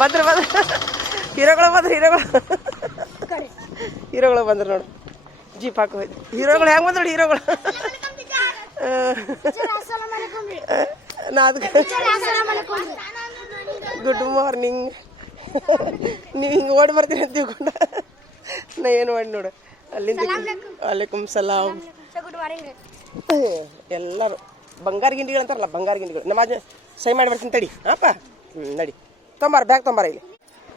ಬಂದ್ರು ಬಂದ್ರ. ಹೀರೋಗಳು ಬಂದ್ರ ಹೀರೋಗಳು. ಹೀರೋಗಳು ಬಂದ್ರ ನೋಡು. ಜೀಪ್ ಹಾಕಿ ಹೋಯ್ತು ಹೀರೋಗಳು ಹೆಂಗೆ ಬಂದ್ರು ಹೀರೋಗಳು? ನಾ ಅದಕ್ಕೆ ಗುಡ್ ಮಾರ್ನಿಂಗ್ ನೀವು ಹಿಂಗೆ ಓಡಿ ಬರ್ತೀನಿ ಅಂತ ತಿಳ್ಕೊಂಡ. ನಾ ಏನು ಮಾಡಿ ನೋಡು. ಅಲ್ಲಿಂದ ವಾಲೇಕುಮ್ ಸಲಾಮ್ ಗುಡ್ ಮಾರ್ನಿಂಗ್ ಎಲ್ಲರೂ ಬಂಗಾರ ಗಿಂಡಿಗಳು ಅಂತಾರಲ್ಲ ಬಂಗಾರ ಗಿಂಡಿಗಳು. ನಮ್ಮ ಸೈ ಮಾಡಿ ಬರ್ತೀನಿ ತಡಿ. ಹಾಪ ಹ್ಞೂ ನಡಿ. ತೊಂಬಾರ ಬ್ಯಾಗ್ ತೊಂಬಾರ ಇಲ್ಲಿ.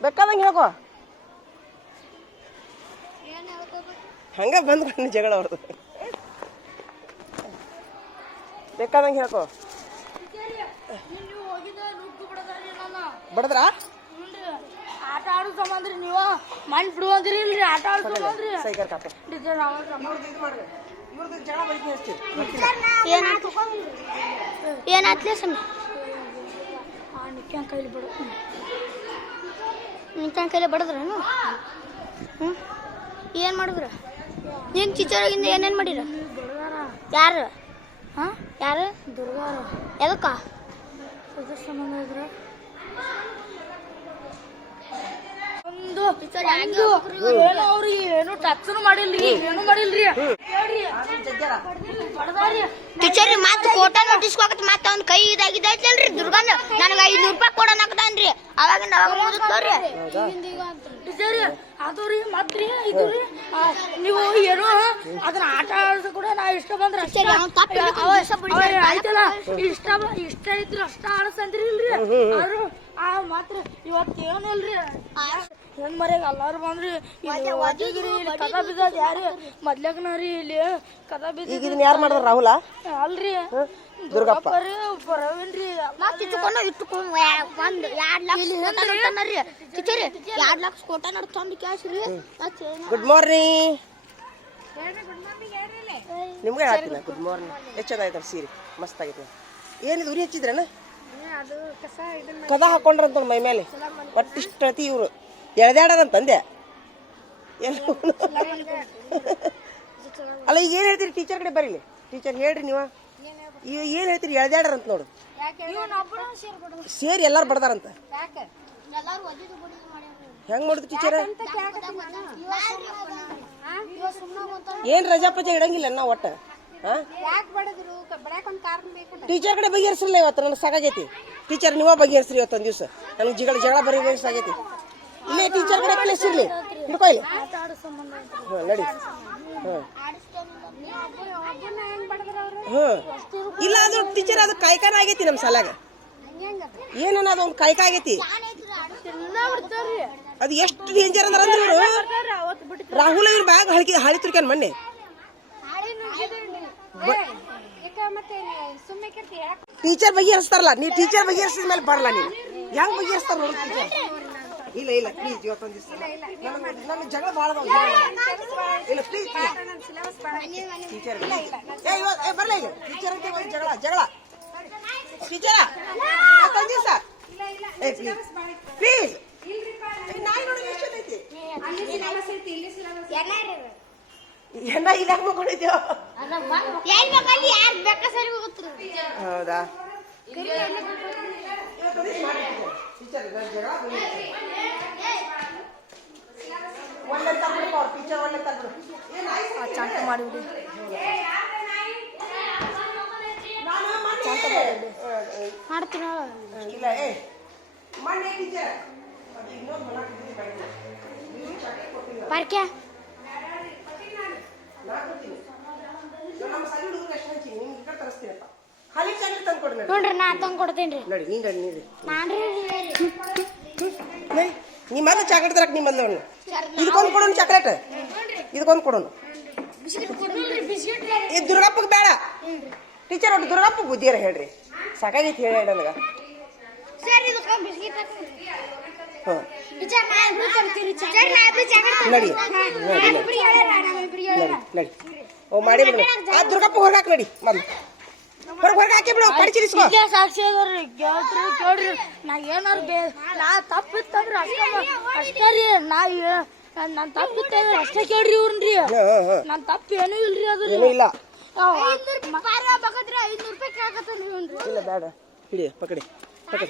ಬೇಕಾದಂಗೆ ಹೇಳ್ಕೊ. ಹಂಗೆ ಬಂದ್ಕೊಂಡು ಜಗಳ ಅವ್ರದ್ದು ಬೇಕಾದಂಗೆ ಹೇಳ್ಕೊ. ಬಡದ್ರಾ? ಆಟ ಆಡೋ ಸಂಬಂಧ್ರಿ ನೀವು ಮಣ್ಣು ಬಿಡು ಅಂದ್ರಿ ಇಲ್ರಿ ಆಟ ಆಡೋ ಸಂಬಂಧ್ರಿ ಸೈಕಲ್ ಕಾಪ ಟೀಚರ್ ಬೈಕ್ ನಿತ್ಯನ್ ಕೈಲಿ ಬಿಡು ನಿತ್ಯನ್ ಕೈಲಿ ಬಡದ್ರೇನು? ಹ್ಞೂ ಏನು ಮಾಡಿದ್ರ? ನೀನು ಟೀಚರಾಗಿಂದ ಏನೇನು ಮಾಡಿರ? ಯಾರು? ಹಾಂ? ಯಾರು? ದುರ್ಗಾರ ಎದಕ್ಕ ಸಂಬಂಧ ಇದ್ರ ಒಂದು. ಏನೋ ಅವ್ರಿಗೆ ಏನು ಟಚ್ನು ಮಾಡಿಲ್ರಿ? ಏನು ಮಾಡಿಲ್ರಿ? ಟೀಚರ್ ಮತ್ತೆ ಕೋಟ ನೋಟಿಸ್ ಹೋಗತ್ ಮತ್ತೆ ಅವ್ನ ಕೈ ಇದಾಗಿದ್ದೈತಲ್ರಿ ದುರ್ಗನ್ ನನಗೆ ಐನೂರು ರೂಪಾಯಿ ಕೊಡೋಣ ಹಾಕದಾನ್ರಿ ಅವಾಗಿಂದ ಅವಾಗ ಮುಗಿಸ್ತವ್ರಿ ಟೀಚರ್ ಅದು ರೀ ಮತ್ರಿ ಇದು ರೀ. ನೀವು ಏನೋ ಅದನ್ನ ಆಟ ಆಡಿದ್ರು ಕೂಡ ನಾ ಇಷ್ಟ ಬಂದ್ರೆ ಅಷ್ಟೇ. ಆಯ್ತಲ್ಲ? ಇಷ್ಟ ಇಷ್ಟ ಇದ್ರು ಅಷ್ಟ ಆಡಸಂದ್ರಿ ಇಲ್ರಿ? ಆದ್ರೂ ಆ ಮಾತ್ರ ಇವತ್ತು ಏನು ಇಲ್ರಿ ಹೆಣ್ ಮರ್ಯಾಗ ಎಲ್ಲಾರು ಬಂದ್ರಿ ಇಲ್ಲಿ ಓದಿದ್ರಿ ಇಲ್ಲಿ ಕದ ಬಿದ್ದದ ಯಾರು? ಮೊದ್ಲಕ್ನ ರೀ ಇಲ್ಲಿ ಕದ ಬಿದ್ದ ಈಗ ಇದನ್ನ ಯಾರು ಮಾಡಿದ್ರು ರಾಹುಲ? ಅಲ್ರಿ. ದುರ್ಗಪ್ಪ. ಬರ್ರಿ ಬರವೇನ್ರಿ? ಇಟ್ಕೊಂಡು ಇಟ್ಕೊಂಡು ಒಂದು ಎರಡು ಲಕ್ಷ ನೋಡ್ತಾನ್ರಿ. ಟೀಚರ್ ಎರಡು ಲಕ್ಷ ಕೋಟ ನೋಡ್ಕೊಂಡು ಕ್ಯಾಶ್ ರೀ ಗುಡ್ ಮಾರ್ನಿಂಗ್ ನಿಮ್ಗೆ ಹೇಳ್ತೀನಿ ಗುಡ್ ಮಾರ್ನಿಂಗ್ ಹೆಚ್ಚದಾಯ್ತು ಸೀರೆ. ಮಸ್ತ್ ಆಗೈತೆ. ಏನಿದು ಉರಿ ಹಚ್ಚಿದ್ರನ? ಕದ ಹಾಕೊಂಡ್ರಂತ ಮೈ ಮೇಲೆ? ಒಟ್ಟಿಷ್ಟು ಇವರು. ಎಳ್ದಾಡದಂತಂದೆ. ಅಲ್ಲ ಈಗ ಏನು ಹೇಳ್ತೀರಿ? ಟೀಚರ್ ಕಡೆ ಬರೀಲಿ. ಟೀಚರ್ ಹೇಳ್ರಿ ನೀವು. ಈಗ ಏನು ಹೇಳ್ತೀರಿ? ಎಳ್ದಾಡ್ರಂತ ನೋಡು. ಸೇರಿ ಎಲ್ಲಾರು ಬಡ್ದಾರಂತ. ಹೆಂಗ್ ಮಾಡುದು ಟೀಚರ್ ಏನ್ ರಜಾ ಪಜಾ ಇಡಂಗಿಲ್ಲ ನಾ ಒಟ್ಟ? ಟೀಚರ್ ಕಡೆ ಬಗೆಹರಿಸಿಲ್ಲ ಇವತ್ತು ನನ್ಗೆ ಸಾಕಾಗೈತಿ. ಟೀಚರ್ ನೀವ ಬಗೆಹರಿಸ್ರಿ ಇವತ್ತೊಂದು ದಿವಸ. ನನಗೆ ಜಗಳ ಜಗಳ ಬರೀ ಸಾಕೈತಿ ಇಲ್ಲೇ ಟೀಚರ್ ಕಡೆ ಪ್ಲೇಸ್ ಇರ್ಲಿ. ಹಿಡ್ಕೊ ಇಲ್ಲಿ. ಹ್ಞೂ ನಡಿ. ಇಲ್ಲ, ಅದು ಟೀಚರ್ ಅದು ಕಾಯ್ಕಾನ ಆಗೈತಿ ನಮ್ಮ ಸಲಾಗ. ಏನನ್ನ ಅದು ಒಂದು ಕಾಯ್ಕ ಆಗೈತಿ? ಅದು ಎಷ್ಟು ಡೇಂಜರ್ ಅಂದ್ರೆ ಅಂದ್ರೆ ರಾಹುಲ್ ಇವ್ರ ಬ್ಯಾಗ್ ಹಳಕಿ, ಹಾಳಿ ತುರ್ಕ್ಯಾನ ಮೊನ್ನೆ. ಟೀಚರ್ ಬಗೆಹರಿಸ್ತಾರಲ್ಲ, ನೀ ಟೀಚರ್ ಬಗೆಹರಿಸಿದ ಮೇಲೆ ಬರಲ್ಲ ನೀವು ಹೆಂಗ್ ಬಗೆಹರಿಸ್ತಾರ ನೋಡಿ ಟೀಚರ್ ಇಲ್ಲ ಇಲ್ಲ ಪ್ಲೀಸ್ ಇವತ್ತೊಂದು ದಿವಸ. ನನ್ನ ಜಗಳ ಭಾಳ ಇಲ್ಲ ಪ್ಲೀಸ್ ಟೀಚರ್ ಏ ಬರಲ್ಲ ಈಗ ಟೀಚರ್ ಅಂತ ಜಗಳ ಜಗಳ. ಟೀಚರ ಇವತ್ತೊಂದು ದಿವಸ? ಏ ಪ್ಲೀಸ್ ಪ್ಲೀಸ್ ನಾಯಿ ನೋಡಿ ಇಲ್ಲ ಎಲ್ಲಿ ಯಾರು ಬೇಕ ಸರಿ ಹೋಗುತ್ತೆ ಹೌದಾ? ಟೀಚರ್ ಜಗಳ ಒಳ್ಳೆ ತಗ್ಬಿಡು ಅವ್ರ ಟೀಚರ್ ಒಳ್ಳೆ ಆಯ್ತು ಚಾಟ ಮಾಡಿಬಿಡಿ. ಮಾಡ್ತೀನಿ ಇಲ್ಲ ಏ. ಮೊನ್ನೆ ಟೀಚರ್. ಪಾರ್ಕ್ಯಾ? ಕೊಡ್ತೀನಿ. ನಡಿ ನೋಡ್ರಿ ನಾ ತಂದು ಕೊಡ್ತೇನ್ರಿ. ನಡಿ ನೀ ನಡಿ ನೀಡಿ ನಾನ್ರಿ. ನಡಿ ನೀ ಮತ್ತೆ ಚಾಕ್ಲೇಟ್ ತರಕ್ ನಿಮ್ಮ ಬಂದವನು ಇದಕ್ಕೊಂದು ಕೊಡೋನು ಚಾಕ್ಲೇಟ್ ಇದಕ್ಕೊಂದು ಕೊಡೋನು. ಇದು ದುರ್ಗಪ್ಪಗೆ ಬೇಡ. ಟೀಚರ್ ಒಟ್ಟು ದುರ್ಗಪ್ಪ ಬುದ್ಧಿಯರ ಹೇಳ್ರಿ. ಸಾಕಾಗೈತಿ ಹೇಳಿ ನನಗೆ. ನಡಿ ನಡಿ ನಡಿ ನಡಿ ಓ, ಮಾಡಿ ಆ ದುರ್ಗಪ್ಪ ಹೊರಗೆ ನಡಿ ಮೊದ್ಲು ಹೊರಗೆ ಹೊರಗೆ ಹಾಕಿ ಬಿಡು ಪಡಿಸಿರಿಸ್ಕೋ ಇಲ್ಲೇ ಸಾಕ್ಷಿ ಅದಾರ್ರಿ ಕೇಳ್ರಿ ಕೇಳ್ರಿ. ನಾ ಏನಾರು ಬೇ ನಾ ತಪ್ಪಿತ್ತಂದ್ರೆ ಅಷ್ಟೇ ಅಷ್ಟೇ ರೀ ನಾ ಏ- ನನ್ ತಪ್ಪಿತ್ತ ಅಷ್ಟೇ ಕೇಳ್ರಿ ಇವ್ರನ್ರಿ. ಹಾ ಹಾ ಹಾ ನನ್ ತಪ್ಪು ಏನೂ ಇಲ್ರಿ ಅದು ಏನೂ ಇಲ್ಲ. ಬೇಡ. ಹಿಡಿ ಪಕಡಿ ಪಕಡಿ.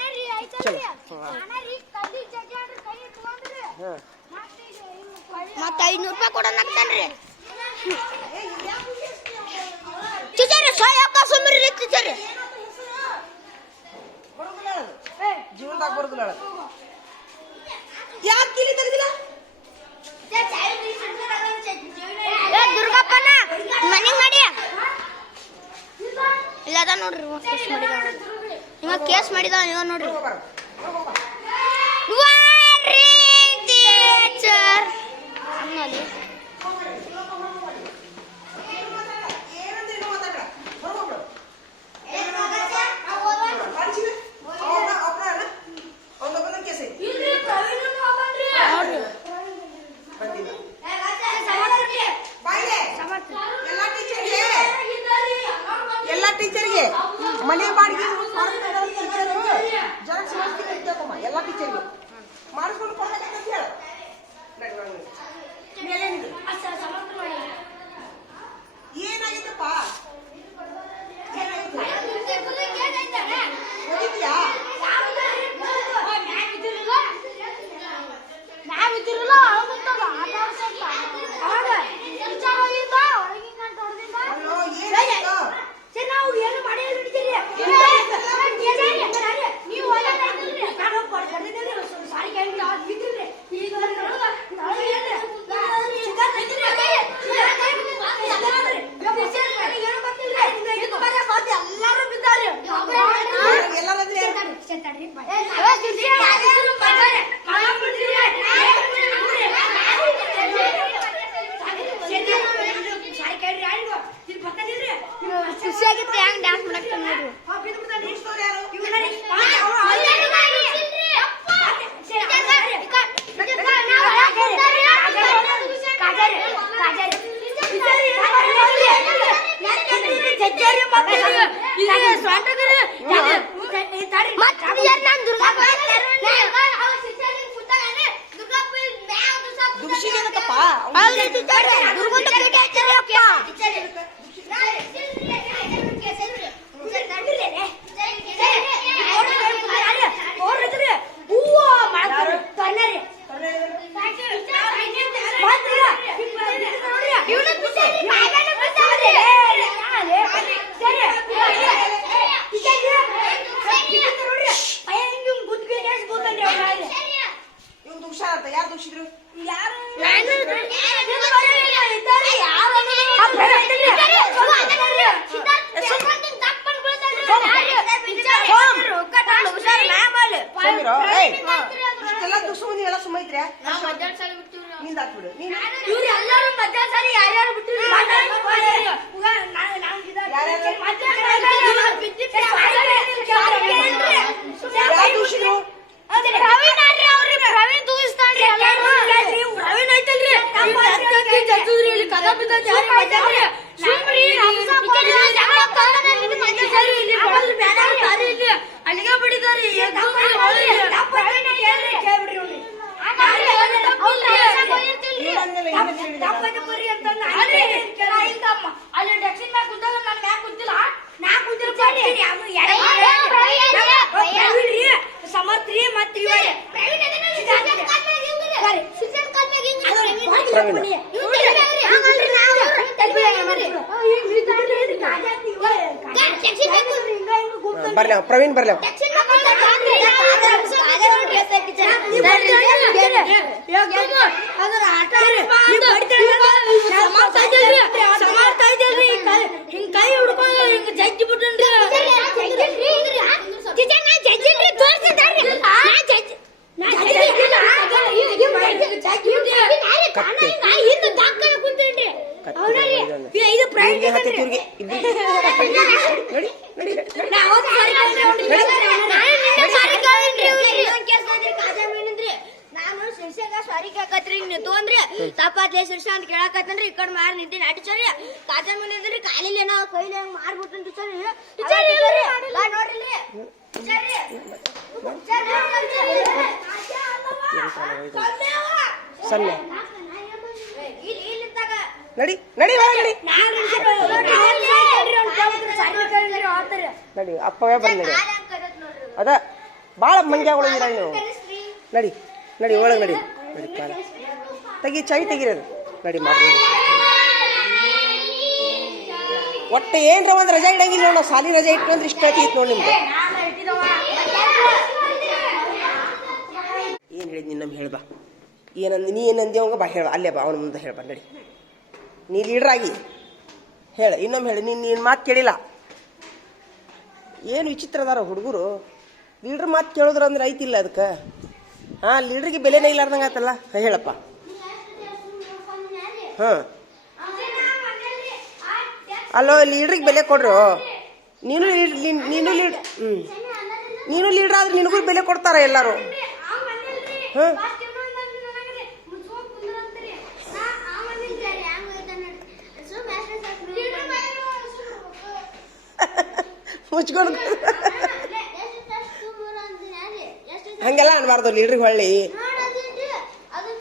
ಮತ್ತೆ ಐದ್ನೂರು ರೂಪಾಯಿ ಕೊಡೋಣ ಟೀಚರ್ ಸಾಯಕ್ಕ ಸುಮ್ಮಿರಿ ಟೀಚರ್ ಬರೋದಿಲ್ಲ ಅದು. ಜೀವನದಾಗ ಬರೋದಿಲ್ಲ ಅದು. ಯಾಕೆ ಕಿಲಿ ತೆಗ್ದಿಲ್ಲ ಏ ದುರ್ಗಪ್ಪನ ಮನೆಗ್ ನಡಿ ಇಲ್ಲ ಅದ ನೋಡ್ರಿ ಇವ ಕೇಸ್ ಮಾಡಿದ ಕೇಸ್ ಮಾಡಿದ ಇವ ನೋಡ್ರಿ. ಟೀಚರ್ ಏನಂತ ಏನೋ ಮಾತಾಡ ಹೊರಗೋಗ್ಬಿಡು. ಕಾಣಿಸಿಲ್ಲ? ಅವ್ನ ಒಬ್ನ ಅಲ್ಲ? ಅವ್ನ ಒಬ್ಬನ ಕೇಸ್ ಐತಿ. ಬಂದಿಲ್ಲ. ಬಾಯ್ಲೆ. ಎಲ್ಲ ಟೀಚರ್ಗೆ ಎಲ್ಲ ಟೀಚರ್ಗೆ ಮನೆ ಬಾಡಿಗೆ ಕೇಳ್ಕೊಮ್ಮ. ಎಲ್ಲ ಟೀಚರ್ಗೆ ಮಾಡಿಸ್ಕೊಂಡು ಎಲ್ಲ ಸುಮ್ಮ ಎಲ್ಲರೂ ಮಧ್ಯಾಹ್ನ ಹಾಕ್ಬಿಡು. ನೀನು ಯಾರು ದುಗ್ಸಿದ್ರು ಅಲ್ಲಿಗೆ ಬಿಡಿದಾರೆ ನೀನಂದ್ಮೇಲೆ ಇನ್ನೊಂದು ಹೇಳಿದೆ. ಅಲ್ಲಿ ಡೆಕ್ಸಿನ್ ಮ್ಯಾಗ ಕುಂತಾಗ ನಾನು ಮ್ಯಾಗ ಕುಂತಿಲ್ಲ ನಾ ಕುಂತಿಲ್ಲ ಸಮರ್ಥ್ರಿ ಮತ್ತೆ ಬರ್ಲಿ ಅವ, ಪ್ರವೀಣ್ ಬರ್ಲಿ ಅವ. ಹಿಂಗ್ ಕೈ ಹಿಡ್ಕೊಂಡು ಹಿಂಗ್ ಜಜ್ಜಿ ಬಿಟ್ಟನ್ರಿ ಕತ್ತಿ ಇದು ಪ್ರೈವೇಟ್ ಇವ್ರಿಗೆ ಹತ್ತೈತಿ ಇವ್ರಿಗೆ. ಇಬ್ರಿಗೆ. ನಡಿ, ನಡಿ, ನಡಿ. ನಾನು ಶಿರ್ಷಾಗ ಸಾರಿ ಕೇಳಕತ್ರಿ ನೀವು ತೊಗೊಂಡ್ರಿ ತಪ್ಪಾತ್ಲೆ ಶಿರ್ಷ ಅಂತ ಕೇಳಕತ್ತನ್ರಿ ಈ ಕಡೆ ಮಾರಿ ನಿಂತೀನಿ. ಅಡಿಚರಿ ಕಾಜಾ ಮೀನಿದ್ರಿ ಕಾಲಿಲ್ಲ ನಾವು ಕೈಲಿ ಹೆಂಗ್ ಮಾರ್ಬಿಟ್ಟು ಸರ್ ನೋಡ್ರಿ ನಡಿ ನಡಿ ಒಳಗ್ ನಡಿ. ನಡಿ ಅಪ್ಪವೇ ಬಂದ್ ನಡಿ ಅದ ಭಾಳ ಮಂಗ್ಯಾಗಳು ಇದ್ದೀರ ನೀವು. ನಡಿ ನಡಿ ಒಳಗೆ ನಡಿ. ನಡಿ ಕಾಲ. ತೆಗಿ ಚೈ ತೆಗಿರೋದು ರೆಡಿ ಮಾಡಿ ಒಟ್ಟು ಏನ್ರ ಒಂದು ರಜಾ ಇಡಂಗಿಲ್ಲ ಸಾಲಿ ಇಟ್ಟು ಅಂದ್ರೆ ಇಷ್ಟ ಐತಿ ನೋಡಿ ನಿಮ್ಗೆ ಏನು ಹೇಳಿದ್ ನಿನ್ನ ಹೇಳ್ಬಾ ಏನಂದ ನೀ ಏನಂದಿ ಅವಂಗ ಬಾ ಹೇಳ ಅಲ್ಲೇ ಬಾ, ಅವನ ಮುಂದೆ ಹೇಳ್ಬಾ ನಡಿ. ನೀ ಲೀಡ್ರ್ ಆಗಿ. ಹೇಳ, ಇನ್ನೊಮ್ಮೆ ಹೇಳಿ, ನೀನು ನೀನು ಮಾತು ಕೇಳಿಲ್ಲ. ಏನು ವಿಚಿತ್ರ ಅದಾರ ಹುಡುಗರು. ಲೀಡ್ರ್ ಮಾತು ಕೇಳಿದ್ರು ಅಂದ್ರೆ ಐತಿಲ್ಲ ಅದಕ್ಕೆ ಹಾಂ, ಲೀಡ್ರಿಗೆ ಬೆಲೆನೇ ಇಲ್ಲಾರ್ದಂಗೆ ಆತಲ್ಲ. ಹೇಳಪ್ಪ. ಹಾಂ. ಅಲ್ಲೋ ಲೀಡ್ರಿಗೆ ಬೆಲೆ ಕೊಡ್ರು. ನೀನು ನೀನು ಲೀಡ್ ಹ್ಞೂ ನೀನು ಲೀಡ್ರ್ ಆದ್ರೆ ನಿನಗೂ ಬೆಲೆ ಕೊಡ್ತಾರ ಎಲ್ಲರೂ. ಹಾಂ. ಮುಚ್ಕೊಂಡು. ಹಂಗೆಲ್ಲ ಅನ್ಬಾರ್ದು, ಲೀಡ್ರಿಗೆ ಹೊಳ್ಳಿ.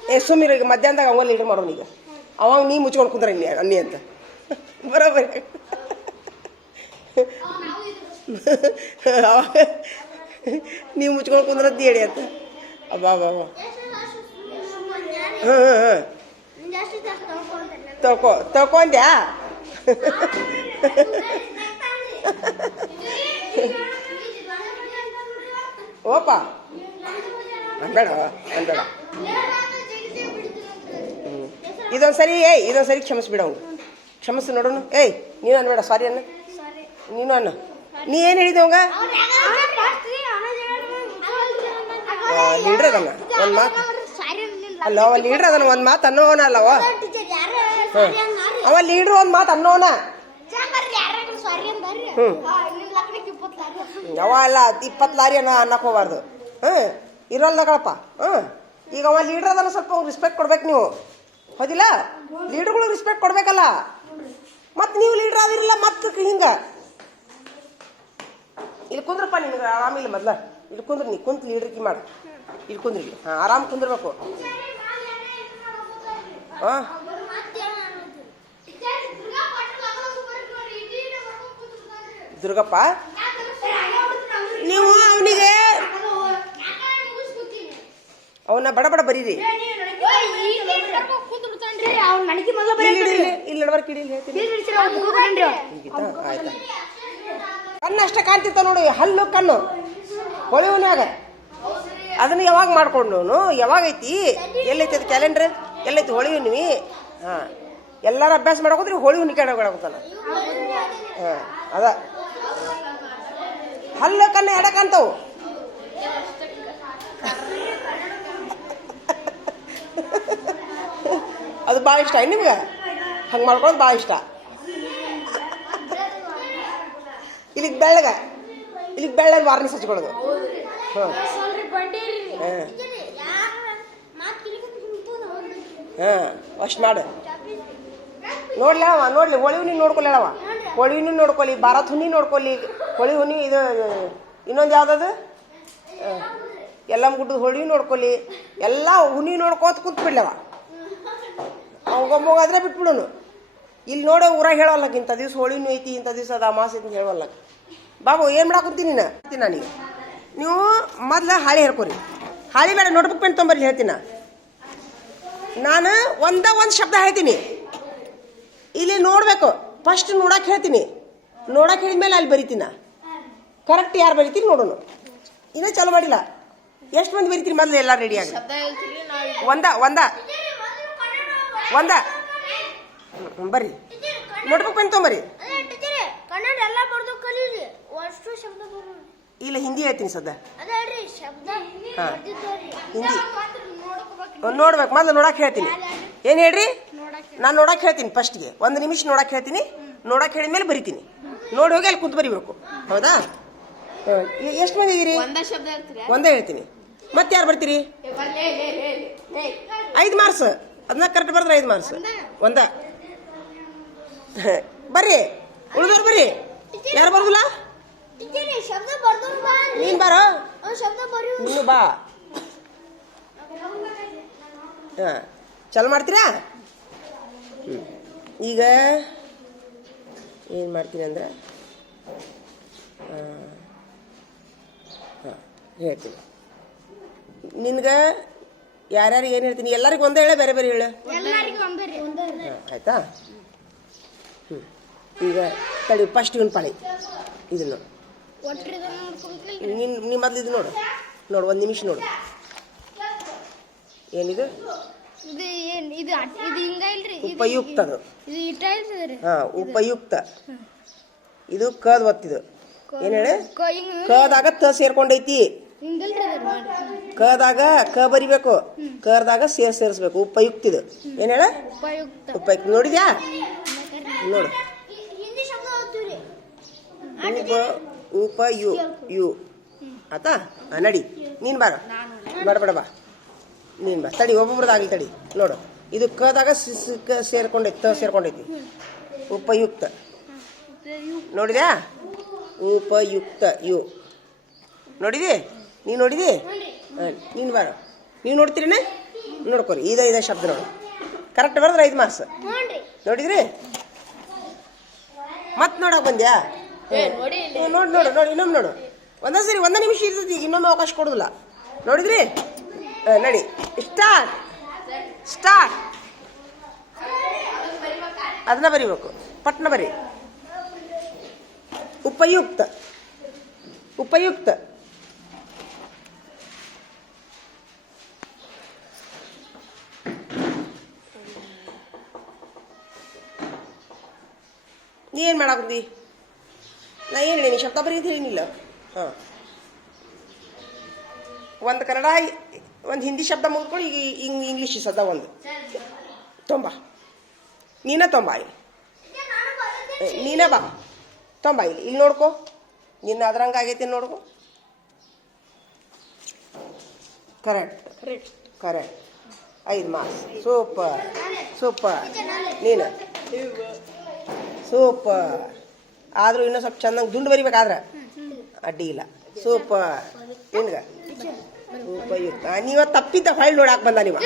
ಏ ಸುಮ್ಮನೆ ಈಗ ಮಧ್ಯಾಹ್ನದಾಗ ಹಂಗ ಲೀಡ್ರ್ ಮಾಡೋನು ಈಗ. ಅವಾಗ ನೀ ಮುಚ್ಕೊಂಡು ಕುಂದ್ರೆ ಅನ್ನಿ ಅನ್ನಿ ಅಂತ. ಬರೋಬರಿ ಅವಾಗ ನೀವು ಮುಚ್ಕೊಂಡು ಕುಂದ್ರದ್ದು ಹೇಳಿ ಅಂತ. ಅಬ್ಬಾ ಅಬ್ಬಾ ಹಾಂ ಹಾಂ ಹಾಂ ತಗೋ ತಗೊಂಡ್ಯಾ ಓಪ. ಅನ್ಬೇಡ ಅನ್ಬೇಡ ಇದೊಂದು ಸರಿ ಏಯ್ ಇದೊಂದು ಸರಿ ಕ್ಷಮಿಸ್ಬಿಡ. ಅವನು ಕ್ಷಮಿಸು ನೋಡೋಣ. ಏಯ್ ನೀನು ಅನ್ಬೇಡ ಸಾರಿ ಅನ್ನ ನೀನು ಅನ್ನ. ನೀ ಏನು ಹೇಳಿದವಂಗ ಲೀಡ್ರ್ ಅದನ್ನ ಒಂದು ಮಾತು. ಅಲ್ಲ ಅವ ಲೀಡ್ರ್ ಅದನ್ನ ಒಂದು ಮಾತು ಅನ್ನೋವನ ಅಲ್ಲವ ಅವ ಲೀಡ್ರ್ ಒಂದು ಮಾತು ಅನ್ನೋವನ? ಹ್ಞೂ ಅವ ಅಲ್ಲ ಇಪ್ಪತ್ತು ಲಾರಿ ಅನ್ನೋ ಅನ್ನಕ್ಕೆ ಹೋಗ್ಬಾರ್ದು. ಹಾಂ ಇರೋಲ್ಲ ಕಳಪ್ಪ ಹಾಂ ಈಗ ಅವ ಲೀಡ್ರ್ ಅದನ್ನ ಸ್ವಲ್ಪ ರೆಸ್ಪೆಕ್ಟ್ ಕೊಡ್ಬೇಕು ನೀವು. ಹೌದಿಲ್ಲ? ಲೀಡ್ರ್ಗಳಿಗೆ ರೆಸ್ಪೆಕ್ಟ್ ಕೊಡ್ಬೇಕಲ್ಲ? ಮತ್ತು ನೀವು ಲೀಡರ್ ಆದಿರಲ್ಲ, ಮತ್ತೆ ಹಿಂಗೆ. ಇಲ್ಲಿ ಕುಂದ್ರಪ್ಪ ನಿನ್ಗೆ ಆರಾಮಿಲ್ಲ ಮೊದ್ಲ. ಇಲ್ಲಿ ಕುಂದ್ರ, ನೀ ಕುಂತ ಲೀಡ್ರಿಕಿ ಮಾಡು. ಇಲ್ಲಿ ಕುಂದ್ರಿ ಹಾಂ, ಆರಾಮ್ ಕುಂದ್ರಬೇಕು. ಹಾಂ? ದುರ್ಗಪ್ಪ? ನೀವು ಅವನಿಗೆ ಅವನ್ನ ಬಡ ಬಡ ಬರೀರಿ. ಕಣ್ಣು ಅಷ್ಟ ಕಾಣ್ತಿತ್ತ ನೋಡಿ ಹಲ್ಲು ಕಣ್ಣು. ಹೊಳಿವನ್ಯಾಗ ಅದನ್ನ ಯಾವಾಗ ಮಾಡ್ಕೊಂಡವನು ಯಾವಾಗ ಐತಿ? ಎಲ್ಲೈತಿ ಅದು ಕ್ಯಾಲೆಂಡ್ರ್ ಎಲ್ಲೈತಿ ಹೋಳಿ ಹುಣ್ಣಿಮೆ ಹಾಂ. ಎಲ್ಲಾರು ಅಭ್ಯಾಸ ಮಾಡಕೋದ್ರಿ ಹೋಳಿ ಹುಣ್ಣಿಮೆ ಕೇಳಕೊತಾನ ಹಾಂ ಅದ. ಹಲ್ಲು ಕಣ್ಣು ಎಡಕಂತವು ಕಾಣ್ತಾವು. ಅದು ಭಾಳ ಇಷ್ಟ ನಿಮ್ಗೆ? ಹಂಗೆ ಮಾಡ್ಕೊಳ್ಳೋದು ಭಾಳ ಇಷ್ಟ. ಇಲ್ಲಿಗೆ ಬೆಳ್ಳಗ. ಇಲ್ಲಿಗೆ ಬೆಳ್ಳ ವಾರ್ನಿಸ್ ಹಚ್ಕೊಳ್ಳೋದು ಹಾಂ. ಹಾಂ. ಹಾಂ. ಅಷ್ಟು ಮಾಡು. ನೋಡ್ಲವ ನೋಡ್ಲಿ, ಹೋಳಿ ಹುಣ್ಣಿ ನೋಡ್ಕೊಲ್ಲ ಹೊಳಿ ಹುಣ್ಣಿ ನೋಡ್ಕೊಳ್ಳಿ ಭಾರತ್ ಹುಣ್ಣಿ ನೋಡ್ಕೊಲಿ ಹೋಳಿ ಹುಣ್ಣಿ ಇದು, ಇನ್ನೊಂದು ಯಾವ್ದದು? ಎಲ್ಲಮ್ಮ ಗುಡ್ಡದ ಹೋಳಿ ನೋಡ್ಕೊಲಿ, ಎಲ್ಲ ಹುನಿ ನೋಡ್ಕೋತ ಕೂತ್ಬಿಡ್ಲವ ಅವಂಗೊಮ್ಮಗಾದ್ರೆ ಬಿಟ್ಬಿಡೋನು. ಇಲ್ಲಿ ನೋಡೋ ಊರ ಹೇಳಲ್ಲ ಇಂಥ ದಿವ್ಸ ಹೋಳಿನೂ ಐತಿ, ಇಂಥ ದಿವ್ಸ ಅದ ಐತಿ ಅಂತ ಹೇಳವಲ್ಲ ಬಾಬು, ಏನು ಮಾಡಾಕುಂತೀನಿ ನೀನು? ನನಗೆ ನೀವು ಮೊದ್ಲು ಹಾಳಿ ಹೇಳ್ಕೊರಿ. ಹಾಳಿ ಬೇಡ ನೋಟ್ಬುಕ್ ಪೆನ್ ತೊಂಬರ್ಲಿ ಹೇಳ್ತೀನಿ. ನಾನು ಒಂದ ಒಂದು ಶಬ್ದ ಹೇಳ್ತೀನಿ. ಇಲ್ಲಿ ನೋಡಬೇಕು. ಫಸ್ಟ್ ನೋಡಕ್ಕೆ ಹೇಳ್ತೀನಿ. ನೋಡಕ್ಕೆ ಹೇಳಿದ್ಮೇಲೆ ಅಲ್ಲಿ ಬರಿತೀನ? ಕರೆಕ್ಟ್ ಯಾರು ಬರಿತೀನಿ ನೋಡೋಣ ಇನ್ನೂ ಚಾಲು ಮಾಡಿಲ್ಲ. ಎಷ್ಟು ಮಂದಿ ಬರಿತೀರಿ ಮೊದಲು ಎಲ್ಲ ರೆಡಿ ಆಗಿ? ಒಂದ ಒಂದ. ಒಂದ. ಬರ್ರಿ ನೋಟ್ಬುಕ್ ಪೆನ್ ತೊಂಬರ್ರಿ ಅಷ್ಟು ಶಬ್ದ ಬರೋದು ಇಲ್ಲ ಹಿಂದಿ ಹೇಳ್ತೀನಿ. ಬರ್ದಿದ್ದವ್ರಿ ಹಿಂದಿ ನೋಡ್ಬೇಕು. ಮೊದಲು ನೋಡಕ್ಕೆ ಹೇಳ್ತೀನಿ. ಏನು ಹೇಳ್ರಿ? ನಾನು ನೋಡಕ್ಕೆ ಹೇಳ್ತೀನಿ ಫಸ್ಟ್ಗೆ ಒಂದು ನಿಮಿಷ ನೋಡಕ್ಕೆ ಹೇಳ್ತೀನಿ. ನೋಡಕ್ಕೆ ಹೇಳಿದ್ಮೇಲೆ ಬರಿತೀನಿ. ನೋಡಿ ಹೋಗಿ ಅಲ್ಲಿ ಕುಂತು ಬರಿಬೇಕು ಹೌದಾ ಎಷ್ಟು ಮಂದಿ ಇದೀರಿ? ಒಂದೇ ಹೇಳ್ತೀನಿ. ಮತ್ತೆ ಯಾರು ಬರ್ತೀರಿ? ಐದು ಮಾರ್ಕ್ಸ್. ಅದನ್ನ ಕರೆಕ್ಟ್ ಬರ್ದ್ರೆ ಐದು ಮಾರ್ಕ್ಸ್. ಒಂದ? ಬರ್ರಿ. ಉಳಿದವ್ರು ಬರ್ರಿ. ಯಾರು ಬರ್ದಿಲ್ಲ? ನೀನ್ ಬಾರೋ. ನೀನು ಬಾ. ಹಾಂ. ಚಲ್ ಮಾಡ್ತೀರಾ? ಈಗ ಏನು ಮಾಡ್ತೀನಿ ಅಂದ್ರೆ ಹಾಂ ಹೇಳ್ತೀನಿ. ನಿನ್ಗೆ ಯಾರ್ಯಾರು ಏನು ಹೇಳ್ತೀನಿ? ಎಲ್ಲರಿಗೂ ಒಂದೇ ಹೇಳ ಬೇರೆ ಬೇರೆ ಹೇಳು. ಆಯ್ತಾ? ಹ್ಞೂ ಈಗ ತಡಿ ಫಸ್ಟ್ ಇವನ್ ಪಾಳಿ. ಇದು ನೋಡು. ಒಟ್ರಿ ನೋಡ್ಕೊಂಡ್ರಿ ನಿನ್ನ ನಿಮ್ಮ ಮೊದ್ಲು ಇದು ನೋಡು. ನೋಡು ಒಂದು ನಿಮಿಷ ನೋಡು. ಏನಿದು? ಇದು ಏನ್ ಇದು ಅಟ್- ಇದು ಹಿಂಗ ಇಲ್ರಿ? ಇದು- ಉಪಯುಕ್ತ ಹಾಂ ಉಪಯುಕ್ತ. ಇದು ಕದ್ ಒತ್ತಿದು ಏನು ಹೇಳಿ? ಕದಾಗ ತ ಸೇರ್ಕೊಂಡೈತಿ. ಕದಾಗ, ಕ ಬರಿಬೇಕು. ಕರ್ದಾಗ ಸೇರ್ ಸೇರಿಸ್ಬೇಕು. ಉಪಯುಕ್ತ ಇದು. ಏನು ಹೇಳ? ಉಪಯುಕ್ತ. ನೋಡಿದ್ಯಾ? ನೋಡು. ಉಪ ಉಪ, ಯು ಯು. ಆತಾ? ನಡಿ. ನೀನು ಬಾರ. ಬಡ, ಬೇಡ, ಬಾ. ನೀನು ಬಾ. ತಡಿ, ಒಬ್ಬೊಬ್ರದಾಗಲಿ ತಡಿ. ನೋಡು. ಇದು ಕದಾಗ ಸೇರ್ಕೊಂಡೈತಿ, ತ ಸೇರ್ಕೊಂಡೈತಿ. ಉಪಯುಕ್ತ. ನೋಡಿದ್ಯಾ? ಉಪಯುಕ್ತ, ಯು. ನೋಡಿದಿ? ನೀನು ನೋಡಿದಿ? ನೀನು ಬಾರ. ನೀವು ನೋಡ್ತೀರೇನೆ? ನೋಡ್ಕೋರಿ ಇದ ಇದ ಶಬ್ದ ನೋಡಿ. ಕರೆಕ್ಟ್ ಬರೆದ್ರೆ ಐದು ಮಾರ್ಕ್ಸ್ ನೋಡಿದ್ರಿ? ಮತ್ತೆ ನೋಡಕ್ ಬಂದ್ಯಾ? ನೋಡಿ ನೋಡು ನೋಡಿ ಇನ್ನೊಮ್ಮೆ ನೋಡು. ಒಂದೇ ಸರಿ ಒಂದೇ ನಿಮಿಷ ಇರ್ತೈತಿ ಈಗ ಇನ್ನೊಮ್ಮೆ ಅವಕಾಶ ಕೊಡೋದಿಲ್ಲ. ನೋಡಿದ್ರಿ? ನಡಿ. ಸ್ಟಾರ್ಟ್ ಸ್ಟಾರ್ಟ್ ಅದನ್ನ ಬರಿಬೇಕು. ಪಟ್ನ ಬರಿ. ಉಪಯುಕ್ತ. ಉಪಯುಕ್ತ. ಏನು ಮಾಡಾಕತ್ತಿ ನಾ ಏನು ಹೇಳೀನಿ ಶಬ್ದ ಬರೀ ಅಂತ ಹೇಳಿನಿಲ್ಲ. ಹಾಂ. ಒಂದು ಕನ್ನಡ ಒಂದು ಹಿಂದಿ ಶಬ್ದ ಮುಗಿದ್ಕೊಂಡು ಈಗ ಇಂಗ್ ಇಂಗ್ಲೀಷ್ ಸದ ಒಂದು. ತೊಂಬ. ನೀನ ತೊಂಬ ಇಲ್ಲಿ. ನೀನ ನೀನೇ ಬಾ. ತೊಂಬ ಇಲ್ಲಿ. ಇಲ್ಲಿ ನೋಡ್ಕೊ. ನಿನ್ನ ಅದ್ರಂಗ ಆಗೈತೆ ನೋಡ್ಕೊ. ಕರೆಕ್ಟ್. ಕರೆಕ್ಟ್. ಐದು ಮಾರ್ಕ್ಸ್. ಸೂಪರ್. ಸೂಪರ್. ನೀನು. ಸೂಪರ್. ಆದರೂ ಇನ್ನೂ ಸ್ವಲ್ಪ ಚೆನ್ನಾಗಿ ದುಂಡು ಬರಿಬೇಕಾದ್ರೆ. ಅಡ್ಡಿ ಇಲ್ಲ. ಸೂಪರ್. ನಿನ್ಗ? ಉಪಯುಕ್ತ. ನೀವ ತಪ್ಪಿದ್ದ ಹೊಳ್ ನೋಡಾಕ್ ಬಂದ ನೀವು?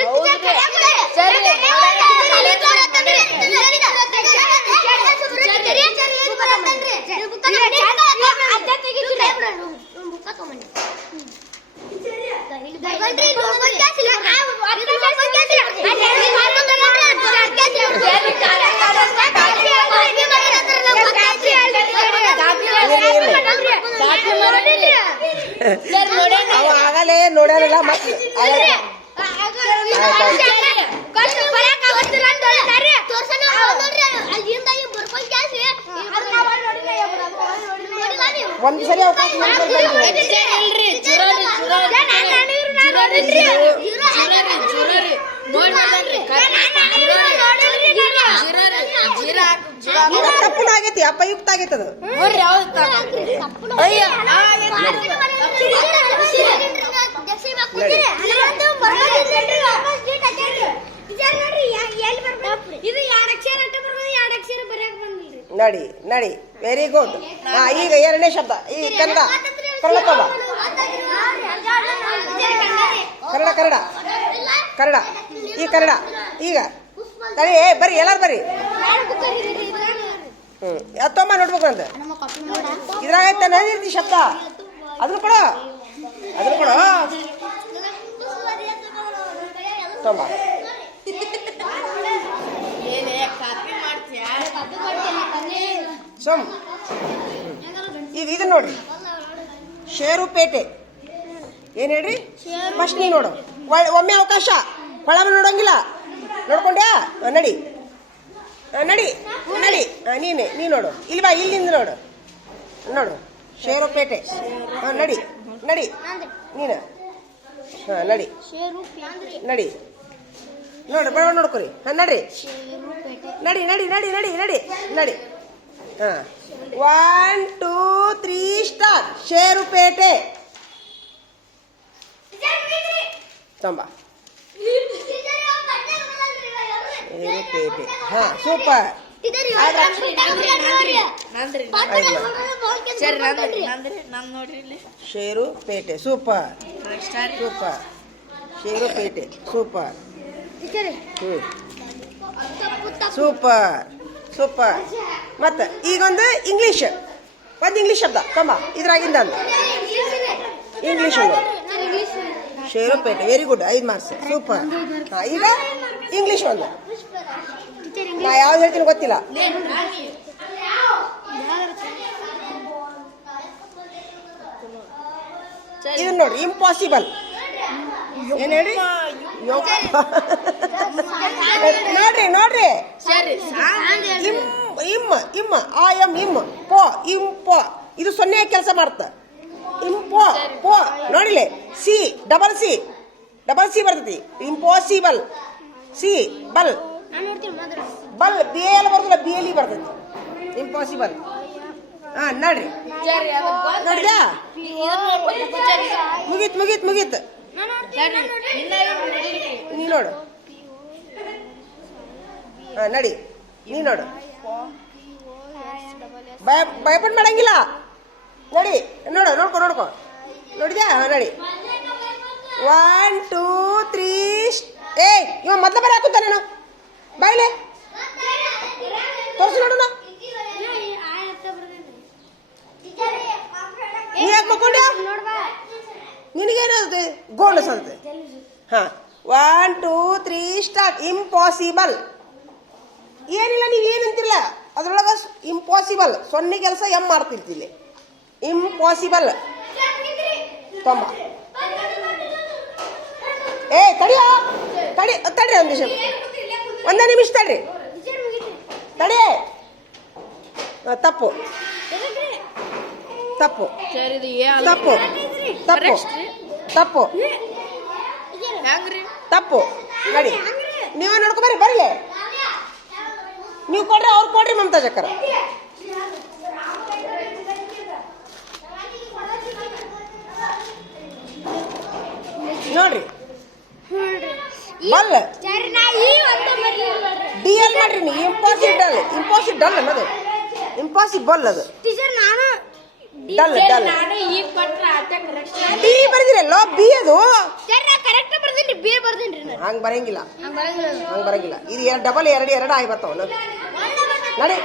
ಅವ ಆಗಲೇ ನೋಡ್ಯಾರಲ್ಲ ಮತ್ತೆ ಒಂದು ಸರಿ ಅವಕಾಶ ತಪ್ಪುನ ಆಗೈತಿ ಅಪಯುಕ್ತ ಆಗೈತಿ ಅದು ನಡಿ ನಡಿ ವೆರಿ ಗುಡ್ ಹಾ ಈಗ ಎರಡನೇ ಶಬ್ದ ಈ ಕನ್ನಡ ಕನ್ನಡ ಕನ್ನಡ ಕನ್ನಡ ಕನ್ನಡ ಈ ಕನ್ನಡ ಈಗ ತಡಿ ಏ ಬರ್ರಿ ಎಲ್ಲಾರು ಬರ್ರಿ ಹ್ಞೂ ತೊಂಬ ನೋಡ್ಬೇಕು ಅಂತ ಇದ್ರಾಗ ನಡೀತಿ ಶಬ್ದ. ಅದ್ರ ಕೊಡು. ಅದ್ರ ಕೊಡು. ತೊಂಬ ಇದು ಈಗ ಇದನ್ನ ನೋಡ್ರಿ ಶೇರುಪೇಟೆ ಏನು ಹೇಳ್ರಿ? ಫಸ್ಟ್ ನೀ ನೋಡು. ಒಮ್ಮೆ ಅವಕಾಶ. ಒಳಗೆ ನೋಡೋಂಗಿಲ್ಲ. ನೋಡ್ಕೊಂಡ್ಯಾ? ನಡಿ. ನಡಿ ನಡಿ. ನೀನೆ, ನೀ ನೋಡು. ಇಲ್ಲಿ ಬಾ, ಇಲ್ಲಿಂದ ನೋಡು. ನೋಡು. ಶೇರುಪೇಟೆ. ಹಾಂ ನಡಿ ನಡಿ. ನೀನು. ಹಾಂ ನಡಿ. ನಡಿ. ನೋಡು ಬರೋ ನೋಡ್ಕೊರಿ. ಹಾಂ ನಡ್ರಿ. ನಡಿ ನಡಿ ನಡಿ ನಡಿ ನಡಿ. ನಡಿ. ಹಾಂ ಒನ್ ಟೂ ತ್ರೀ ಸ್ಟಾರ್ ಶೇರುಪೇಟೆ. ತಂಬ ಶೇರುಪೇಟೆ ಹಾಂ ಸೂಪರ್. ಶೇರುಪೇಟೆ ಸೂಪರ್. ಸೂಪರ್. ಶೇರುಪೇಟೆ ಸೂಪರ್. ಹ್ಞೂ ಸೂಪರ್ ಸೂಪರ್. ಮತ್ತೆ ಈಗೊಂದು ಇಂಗ್ಲೀಷ್. ಒಂದು ಇಂಗ್ಲೀಷ್ ಶಬ್ದ. ತಮ್ಮ ಇದ್ರಾಗಿಂದ ಇಂಗ್ಲಿಷ್ ಶೇರುಪೇಟೆ. ವೆರಿ ಗುಡ್ ಐದು ಮಾರ್ಕ್ಸ್ ಸೂಪರ್ ಹಾಂ ಈಗ ಇಂಗ್ಲೀಷ್ ಒಂದು. ನಾ ಯಾವ್ದು ಹೇಳ್ತೀನಿ ಗೊತ್ತಿಲ್ಲ. ಇದನ್ನ ನೋಡಿ ಇಂಪಾಸಿಬಲ್ ಏನ್ ಹೇಳಿ? ನೋಡ್ರಿ ನೋಡ್ರಿ. ಇಮ್ ಇಮ್ಮ ಇಮ್ಮ ಆ ಎಂ ಇಮ್ಮ ಪೋ ಇಂಪ ಪೋ. ಇದು ಸೊನ್ನೆ ಕೆಲಸ ಮಾಡ್ತ. ಇಂಪೊ ಪೋ. ನೋಡಿಲೆ? C double C double C ಬರ್ತೈತಿ. ಇಂಪಾಸಿಬಲ್ ಸಿ ಬಲ್ ಬಲ್ ಬಿ ಎಲ್ ಬರ್ತಲ್ಲ ಬಿ ಎಲ್ ಇ ಬರ್ತೈತಿ. ಇಂಪಾಸಿಬಲ್ ಹಾ ನೋಡ್ರಿ. ನೋಡಿದ್ಯಾ ಮುಗೀತು ಮುಗೀತು ಮುಗೀತು. ನೀ ನೋಡು. ಹಾ ನಡಿ. ನೀ ನೋಡು. ಭಯ ಭಯಪಟ್ಟು ಮಾಡಂಗಿಲ್ಲ. ನೋಡಿ. ನೋಡು ನೋಡ್ಕೊ ನೋಡ್ಕೊ. ನೋಡಿದ್ಯಾ? ನಡಿ ಒನ್ ಟೂ ತ್ರೀ ಏ ಇವ ಮೊದಲ ಬರ ಹಾಕುತ್ತ ನಾನು ಬಾಯ್ಲೆ. ತೋರ್ಸು ನೋಡೋಣ. ನೀ ನಿನಗೇನದು ಗೋಲ್ಡ್ ಸಂತೆ ಹಾ. One two three start impossible ಏನಿಲ್ಲ, ನೀವು ಏನಂತಿರಲ್ಲ ಅದ್ರೊಳಗೆ ಇಂಪಾಸಿಬಲ್ ಸೊನ್ನೆ ಕೆಲಸ ಎಂ ಮಾಡ್ತಿರ್ತಿಲ್ಲ ಇಂಪಾಸಿಬಲ್ ತೊಂಬ ಏ, ತಡಿಯೋ. ತಡಿ, ತಡ್ರಿ ಒಂದು ನಿಮಿಷ. ಒಂದೇ ನಿಮಿಷ ತಡ್ರಿ. ತಡಿ. ತಪ್ಪು. ತಪ್ಪು. ತಪ್ಪು. ತಪ್ಪು. ತಪ್ಪು. ತಪ್ಪು. ನಡಿ. ನೀವೇ ನೋಡ್ಕೊ ಬರ್ರಿ ಬರ್ಲಿ ನೀವು ಕೊಡ್ರಿ, ಅವ್ರು ಕೊಡ್ರಿ ಮಮತಾ ನೋಡ್ರಿ. ಬಲ್ ಡಿ ಎಲ್ ಮಾಡ್ರಿ ನೀವು ಇಂಪಾಸಿಬಲ್ ಇಂಪಾಸಿಬಲ್ ಅನ್ನೋದು ಇಂಪಾಸಿಬಲ್ ಅದು. ಡಲ್ ಡಲ್. ಡಿ ಬರೆದಿರಲ್ಲ ಬಿ ಅದು. ಹಂಗೆ ಬರಂಗಿಲ್ಲ. ಹಂಗ್ ಬರಂಗಿಲ್ಲ. ಇದು ಎರಡು ಡಬಲ್ ಎರಡು ಎರಡು ಆಗಿ ಬರ್ತಾವ ನಡಿ.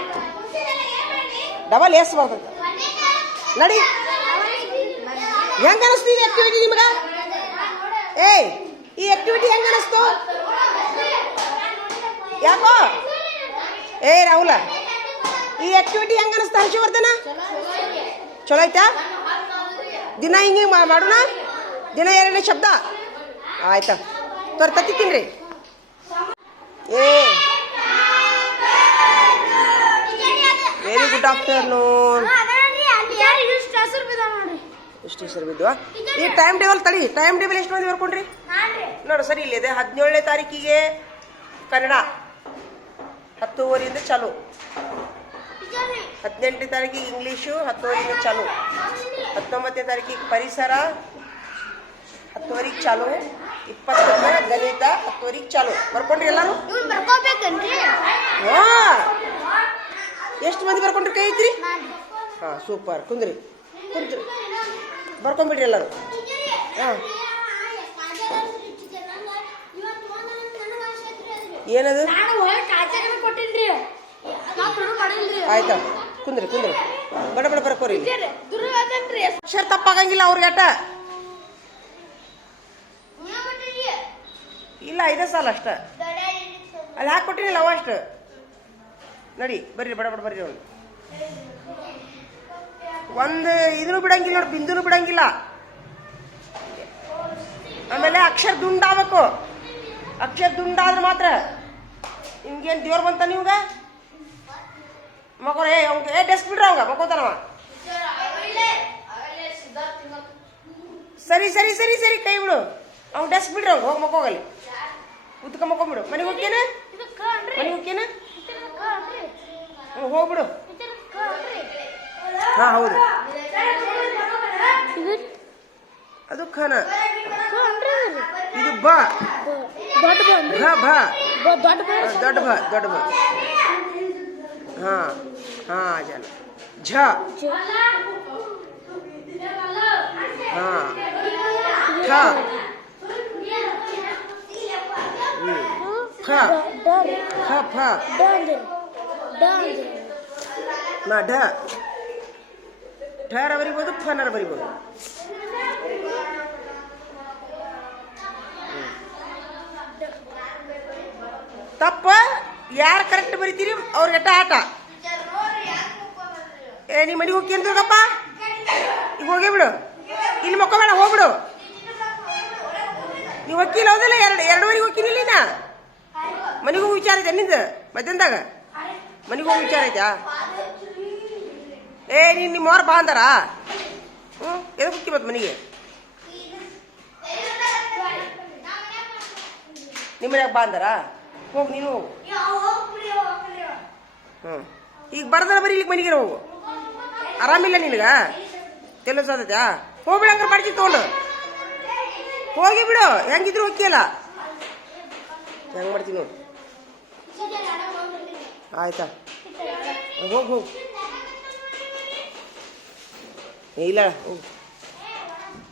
ಡಬಲ್ ಎಸ್ ಬರ್ತದೆ ನಡಿ. ಹೆಂಗ ಅನಿಸ್ತು ಈ ಆಕ್ಟಿವಿಟಿ ನಿಮ್ಗೆ? ಏಯ್, ಈ ಆಕ್ಟಿವಿಟಿ ಹೆಂಗ ಅನಿಸ್ತು? ಯಾಕೋ? ಏ, ರಾಹುಲ, ಈ ಆಕ್ಟಿವಿಟಿ ಹೆಂಗ ಅನಿಸ್ತಾ, ಹರ್ಷವರ್ಧನ? ಚಲೋ ಆಯ್ತಾ? ದಿನ ಹಿಂಗೆ ಮಾಡೋಣ? ದಿನ ಎರಡನೇ ಶಬ್ದ? ಆಯ್ತಾ. ತೋರ್ ತತ್ತಿತ್ತೀನ್ರಿ ತಿನ್ರಿ. ಏ. ವೆರಿ ಗುಡ್ ಆಫ್ಟರ್ನೂನ್ ಎಷ್ಟು ಸರ್ ಬಿದ್ವಾ ಈ ಟೈಮ್ ಟೇಬಲ್ ತಳಿ ಟೈಮ್ ಟೇಬಲ್ ಎಷ್ಟು ಮಂದಿ ಬರ್ಕೊಂಡ್ರಿ? ನೋಡ್ರಿ ಸರಿ ಇಲ್ಲಿದೆ ಹದಿನೇಳನೇ ತಾರೀಕಿಗೆ ಕನ್ನಡ. ಹತ್ತುವರೆಯಿಂದ ಚಾಲು. ಹದಿನೆಂಟನೇ ತಾರೀಕಿಗೆ ಇಂಗ್ಲೀಷು, ಹತ್ತುವರೆಯಿಂದ ಚಾಲು. ಹತ್ತೊಂಬತ್ತನೇ ತಾರೀಕಿಗೆ ಪರಿಸರ, ಹತ್ತುವರೆಗೆ ಚಾಲು. ಇಪ್ಪತ್ತೊಂದರ ಗಣಿತ, ಹತ್ತುವರೆಗೆ ಚಾಲು. ಬರ್ಕೊಂಡ್ರಿ ಎಲ್ಲರೂ? ಹಾ. ಎಷ್ಟು ಮಂದಿ ಬರ್ಕೊಂಡ್ರಿ ಕೈ ಐತ್ರಿ ಹಾ, ಸೂಪರ್. ಕುಂದ್ರಿ. ಕುಂದ್ರಿ ಬರ್ಕೊಂಡ್ಬಿಡ್ರಿ ಎಲ್ಲರೂ. ಹಾಂ. ಏನದು? ಆಯ್ತಾ? ಕುಂದ್ರಿ ಕುಂದ್ರಿ. ಬಡ ಬಡ ಬರ್ಕೋರಿ ಅಕ್ಷರ ತಪ್ಪಾಗಂಗಿಲ್ಲ ಅವ್ರಿಗೆ ಅಟ ಇಲ್ಲ ಐದೇ ಸಾಲ ಅಷ್ಟ. ಅಲ್ಲಿ ಹಾಕಿ ಕೊಟ್ಟಿನಿಲ್ಲ ಅವ ಅಷ್ಟು? ನಡಿ, ಬರ್ರಿ, ಬಡ ಬಡ, ಬರ್ರಿ ಅವ್ನು ಒಂದು ಇದನ್ನು ಬಿಡಂಗಿಲ್ಲ ನೋಡಿ, ಬಿಂದುನು ಬಿಡಂಗಿಲ್ಲ. ಆಮೇಲೆ ಅಕ್ಷರ ದುಂಡಾಗಬೇಕು ಅಕ್ಷರ ದುಂಡಾದ್ರೆ ಮಾತ್ರ ನಿಮ್ಗೇನು ದೇವ್ರು ಬಂತ ನೀವ್ಗ ಮಗೋ ಏ ಅವ್ಗೆ ಏ ಡೆಸ್ಕ್ ಬಿಡ್ರಿ ಅವಂಗ ಮಗೋತಾನವ ಸರಿ ಸರಿ ಸರಿ ಸರಿ, ಕೈ ಬಿಡು. ಅವ್ನು ಡೆಸ್ಕ್ ಬಿಡ್ರಿ ಅವ್ಗೆ ಹೋಗಿ ಮಕ್ಕೋಗಲ್ಲಿ. ಉತ್ಕ ಮಕ್ಕೊಂಬಿಡು. ಮನೆಗೆ ಹೋಗ್ತೇನೆ? ಮನೆಗೆ ಹೋಗ್ತೇನೆ? ಹೋಗ್ಬಿಡು. ಹಾ ಹೌದು ಅದು ಖನ ಇದು ಬ ದೊಡ್ಡ ಭ ಭ ದೊಡ್ಡ ಹಾ, ದೊಡ್ಡ ಭ ದೊಡ್ಡ ಭ ಹಾ ಹಾ ಜನ ಝ ಹಾ ಠ ಹ್ಮ್. ಫ ಫ ಫ ನಾ ಢ ಢರ ಬರಿಬೋದು ಫನರ ಬರಿಬೋದು ತಪ್ಪ ಯಾರು ಕರೆಕ್ಟ್ ಬರಿತೀರಿ ಅವ್ರಿಗೆ ಎಟ ಆಟ ಏ ನಿಮ್ಮ ಮನೆಗೆ ಹೋಗಿ ದುರ್ಗಪ್ಪ ಈಗ ಹೋಗೇ ಬಿಡು ಇಲ್ಲಿ ಮಕ್ಕೋಬೇಡ ಹೋಗ್ಬಿಡು ನೀವು ವಕೀಲ ಹೌದಲ್ಲ ಎರಡು ಎರಡುವರೆಗೆ ಹೋಗ್ತೀನಿ ನಾ ಮನೆಗೆ ವಿಚಾರ ಐತೆ ನಿಂದು ಮಧ್ಯಾಹ್ನದಾಗ ಮನೆಗೆ ವಿಚಾರ ಐತಾ ಏ, ನೀನು ನಿಮ್ಮ ಅವ್ರ ಬಾ ಅಂದಾರ? ಹ್ಞೂ ಎದಕ್ಕೆ ಹುಕ್ಕಿ ಮತ್ತೆ ಮನೆಗೆ? ನಿಮ್ಮ ಮನ್ಯಾಗ ಬಾ ಅಂದಾರ? ಹೋಗಿ ನೀನು. ಹೋಗು ಹ್ಞೂ ಈಗ ಬರ್ದಾರ ಬರೀಲಿಕ್ಕೆ ಮನೆಗೆ ಹೋಗು. ಆರಾಮಿಲ್ಲ ನಿನಗ? ಕೆಲಸ ಆದತ್ಯಾ ಹೋಗ್ಬಿಡ ಹಂಗಾರೆ ಬಾಡಿಗೆ ತೊಗೊಂಡು. ಹೋಗಿ ಬಿಡು. ಹೆಂಗಿದ್ರು ಹೋಗಿಯಲ್ಲ ಹೆಂಗ್ ಮಾಡ್ತೀನಿ ನೋಡು. ಆಯ್ತಾ? ಹೋಗಿ, ಹೋಗು. ಇಲ್ಲ ಹೋಗು